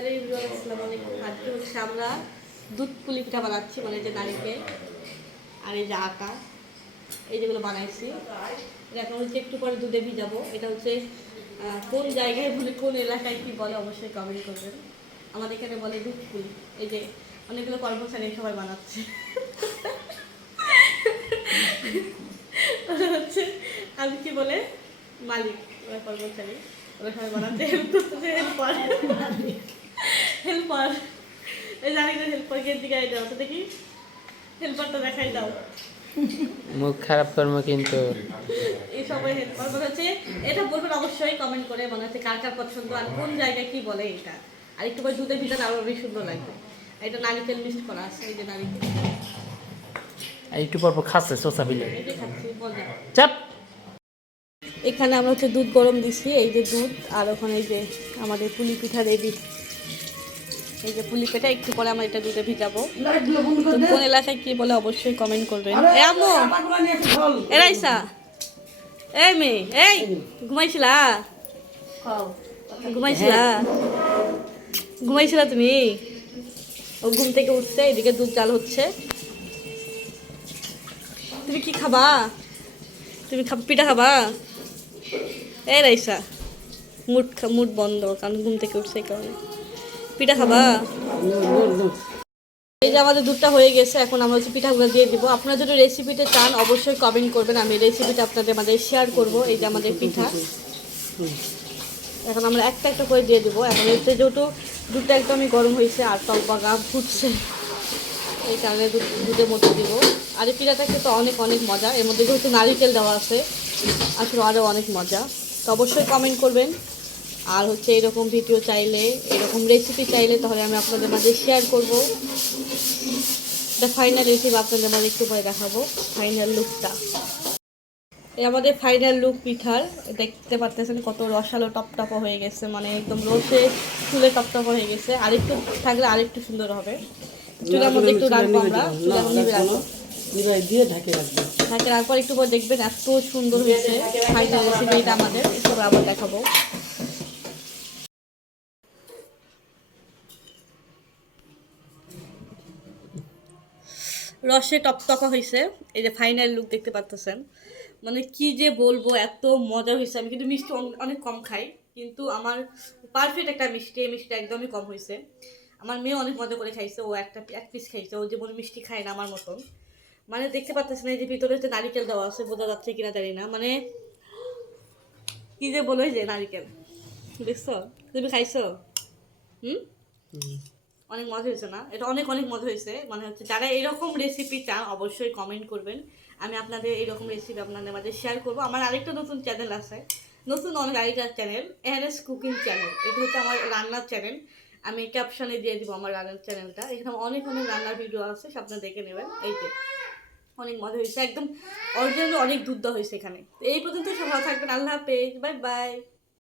Hello Ibrahim আসসালামু আলাইকুম। আজকে হচ্ছে আমরা দুধ পুলি পিঠা বানাচ্ছি মানে যে নারিকেল আর এই যে আটা, এই যেগুলো বানাইছি। এখন হচ্ছে একটু পরে দুধে ভিজাবো। এটা হচ্ছে কোন জায়গায় বলে, কোন এলাকায় কি বলে অবশ্যই কমেন্ট করবেন। আমাদের এখানে বলে দুধ পুলি। এই যে অনেকগুলো কর্মচারী সবাই বানাচ্ছে। হচ্ছে, আমি কি বলে, মালিক কর্মচারী। ওরা সবাই বানাচ্ছে। হেল্প করতেছে হেল্পার হেল্পার এই জানি না হেল্পার কে দিকে দাও তো দেখি হেল্পারটা দেখাই দাও। মুখ খারাপ করব কিন্তু। এই সবাই হেল্পার মনে হচ্ছে এটা বলবেন অবশ্যই কমেন্ট করে মনে হচ্ছে কার কার পছন্দ আর কোন জায়গায় কি বলে এটা। আর একটু করে দুধের ভিতরে আরও বেশি সুন্দর লাগবে। এটা নারিকেল মিক্সড করা আছে এই যে নারিকেল। একটু পর পর খাচ্ছে চোষা বিলে। চাপ। এখানে আমরা হচ্ছে দুধ গরম দিছি এই যে দুধ আর ওখানে এই যে আমাদের পুলি পিঠা রেডি। এই যে পুলি পিঠা একটু পরে আমরা এটা দুধে ভিজাবো। কোন এলাকায় কি বলে অবশ্যই কমেন্ট করবেন। এ আম্মু! এই মেয়ে এই ঘুমাইছিলা? ঘুমাইছিলা? ঘুমাইছিলা তুমি? ও ঘুম থেকে উঠছে এদিকে দুধ জাল হচ্ছে। তুমি কি খাবা? তুমি পিঠা খাবা? এই রাইসা মুড মুড বন্ধ কারণ ঘুম থেকে উঠছে এই কারণে। পিঠা খাবা? এই যে আমাদের দুধটা হয়ে গেছে, এখন আমরা হচ্ছে পিঠাগুলো দিয়ে দিব। আপনারা যদি রেসিপিটা চান, অবশ্যই কমেন্ট করবেন। আমি রেসিপিটা আপনাদের আমাদের শেয়ার করব, এই যে আমাদের পিঠা। এখন আমরা একটা একটা করে দিয়ে দেবো। এখন হচ্ছে যেহেতু দুধটা একদমই গরম হয়েছে আর টক বাগা ফুটছে, এই কারণে দুধ, দুধের মধ্যে দিব। আর এই পিঠাটা খেতে অনেক অনেক মজা। এর মধ্যে যেহেতু নারিকেল দেওয়া আছে, আসলে আরও অনেক মজা। তো অবশ্যই কমেন্ট করবেন। আর হচ্ছে এরকম ভিডিও চাইলে এরকম রেসিপি চাইলে তাহলে আমি আপনাদের মাঝে শেয়ার করব। দ্য ফাইনাল রেসিপি আপনাদের মাঝে একটু পরে দেখাবো ফাইনাল লুকটা এই আমাদের ফাইনাল লুক পিঠার দেখতে পারতেছেন কত রসালো টপটপা হয়ে গেছে মানে একদম রসে ফুলে টপটপা হয়ে গেছে। আরেকটু থাকলে আরেকটু সুন্দর হবে। চুলার মধ্যে একটু রাখব আমরা চুলার মধ্যে রাখব। দিয়ে ঢাকে রাখবে। ঢাকে রাখবার একটু পর দেখবেন এত সুন্দর হয়েছে। ফাইনাল রেসিপিটা আমাদের একটু আবার দেখাবো। রসে টপটপা হয়েছে এই যে ফাইনাল লুক দেখতে পাচ্তেছেন। মানে কি যে বলব, এত মজা হয়েছে আমি কিন্তু মিষ্টি অনেক কম খাই, কিন্তু আমার পারফেক্ট একটা মিষ্টি, এই মিষ্টি একদমই কম হয়েছে আমার মেয়ে অনেক মজা করে খাইছে, ও একটা এক পিস খাইছে, ও যে যেমন মিষ্টি খায় না আমার মতন। মানে দেখতে পাচ্ছেন এই যে ভিতরে যে নারিকেল দেওয়া আছে, বোঝা যাচ্ছে কিনা জানি না। মানে কি যে বলো যে নারিকেল। দেখছ? তুমি খাইছো? হুম। অনেক মজা হয়েছে না? এটা অনেক অনেক মজা হয়েছে। মানে হচ্ছে যারা এরকম রেসিপি চান, অবশ্যই কমেন্ট করবেন। আমি আপনাদের এইরকম রেসিপি আপনাদের মাঝে শেয়ার করব। আমার আরেকটা নতুন চ্যানেল আছে। নতুন অনেক আরেকটা চ্যানেল এনএস কুকিং চ্যানেল এটা হচ্ছে আমার রান্নার চ্যানেল আমি ক্যাপশনে দিয়ে দিব আমার রান্নার চ্যানেলটা এখানে অনেক অনেক রান্নার ভিডিও আছে আপনারা দেখে নেবেন। এই যে, অনেক মজা হয়েছে। একদম অরিজিনাল অনেক দুধ হয়েছে এখানে। এই পর্যন্ত সব ভালো থাকবেন। আল্লাহ হাফেজ। Bye bye